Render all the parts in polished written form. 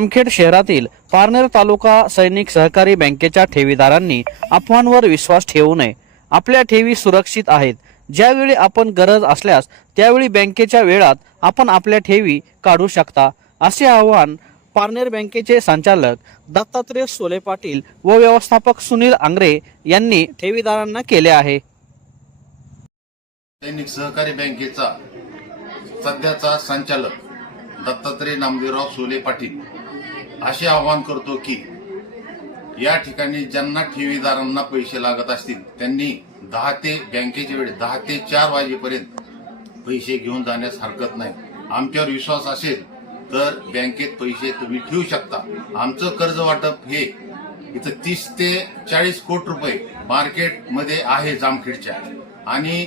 जामखेड शहरातील पारनेर तालुका सैनिक सहकारी बँकेच्या ठेवीदारांनी अफवांवर विश्वास ठेवू नये। आपल्या ठेवी सुरक्षित आहेत। ज्यावेळी आपण गरज असल्यास त्यावेळी बँकेच्या वेळात आपण आपल्या ठेवी काढू शकता, असे आवाहन पारनेर बँकेचे संचालक दत्तात्रय सोले पाटील व व्यवस्थापक सुनील आंग्रे यांनी ठेवीदारांना केले आहे। सैनिक सहकारी बँकेचा सध्याचा संचालक दत्तात्रय नामदेवराव सोले पाटील असे आवाहन करतो की या ठिकाणी ज्यांना ठेवीदारांना पैसे लागत असतील त्यांनी बँकेच्या वेळी 10 ते 4 वाजेपर्यंत पैसे घेऊन जाण्यास हरकत नाही। आमच्यावर विश्वास असेल तर बँकेत पैसे तुम्ही ठेवू शकता। आमचं कर्ज वाटप हे इथं 30 ते 40 कोटी रुपये मार्केटमध्ये आहे जामखेडच्या, आणि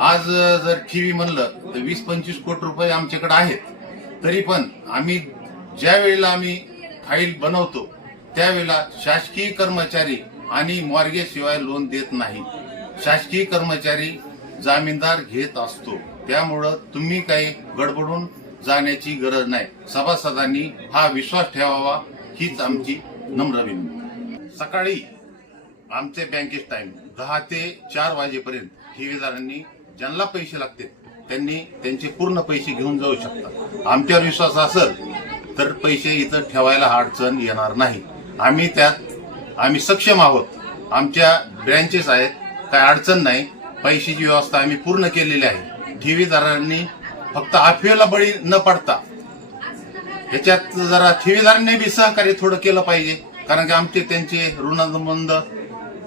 आज जर ठेवी म्हणलं तर 20-25 कोटी रुपये आमच्याकडे आहेत। तरी पण आम्ही ज्या वेळेला आम्ही फाईल बनवतो त्यावेळेला शासकीय कर्मचारी आणि मॉर्गेज शिवाय लोन देत नाही। शासकीय कर्मचारी जामीनदार घेत असतो, त्यामुळं तुम्ही काही गडबडून जाण्याची गरज नाही। सभासदांनी हा विश्वास ठेवावा हीच आमची नम्र विनंती। सकाळी आमचे बँकेत टाइम 10 ते 4 वाजेपर्यंत ठेवीदारांनी ज्यांना पैसे लागतील त्यांनी त्यांचे पूर्ण पैसे घेऊन जाऊ शकतात। आमच्यावर विश्वास असेल तर पैसे इथं ठेवायला अडचण येणार नाही। आम्ही सक्षम आहोत। आमच्या ब्रँचेस आहेत, काय अडचण नाही। पैशाची व्यवस्था आम्ही पूर्ण केलेली आहे। ठेवीदारांनी फक्त अफवेला बळी न पडता ह्याच्यात जरा ठेवीदारांनी बी सहकार्य थोडं केलं पाहिजे, कारण की आमचे त्यांचे ऋणसंबंध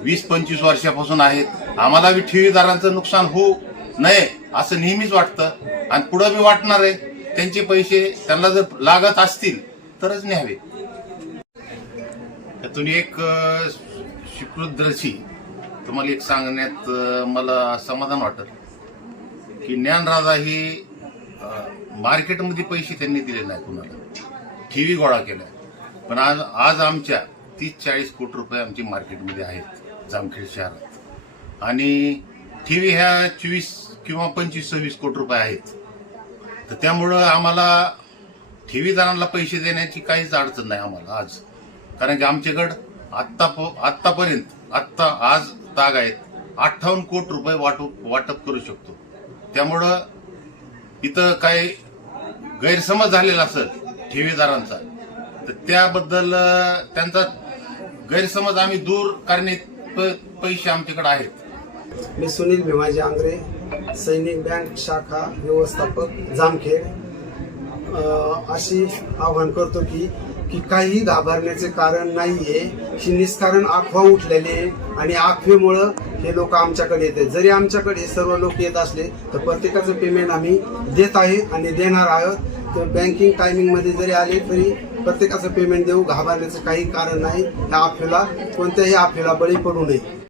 20-25 वर्षापासून आहेत। आम्हाला बी ठेवीदारांचं नुकसान होऊ नये असं नेहमीच वाटतं, आणि पुढे बी वाटणार आहे। त्यांचे पैसे त्यांना जर लागत असतील तरच न्यावे। यातून एक स्वीकृतदर्शी तुम्हाला एक सांगण्यात मला समाधान वाटत की ज्ञानराजा ही मार्केटमध्ये पैसे त्यांनी दिले नाही कुणाला, ठेवी गोळा केल्या। पण आज आमच्या 30-40 कोटी रुपये आमची मार्केटमध्ये आहेत जामखेड शहरात, आणि ठेवी ह्या 24 किंवा 25-26 कोटी रुपये आहेत। तर त्यामुळं आम्हाला ठेवीदारांना पैसे देण्याची काहीच अडचण नाही आम्हाला आज, कारण की आमच्याकडं आत्तापर्यंत आज ताग आहेत 58 कोटी रुपये वाटप करू शकतो। त्यामुळं इथं काही गैरसमज झालेला असेल ठेवीदारांचा, तर त्याबद्दल त्यांचा गैरसमज आम्ही दूर करण्यात पैसे आमच्याकडे आहेत। मी सुनील भीमाजी आंग्रे, सैनिक बँक शाखा व्यवस्थापक जामखेड, अशी आवाहन करतो की काही घाबरण्याचे कारण नाहीये। ही निष्कारण अफवा उठलेली आहे, आणि अफवेमुळं हे लोक आमच्याकडे येते। जरी आमच्याकडे सर्व लोक येत असले तर प्रत्येकाचं पेमेंट आम्ही देत आहे आणि देणार आहोत। तर बँकिंग टायमिंग मध्ये जरी आले तरी प्रत्येकाचं पेमेंट देऊ। घाबरण्याचं काही कारण नाही। या अफवेला, कोणत्याही अफवेला बळी पडू नये।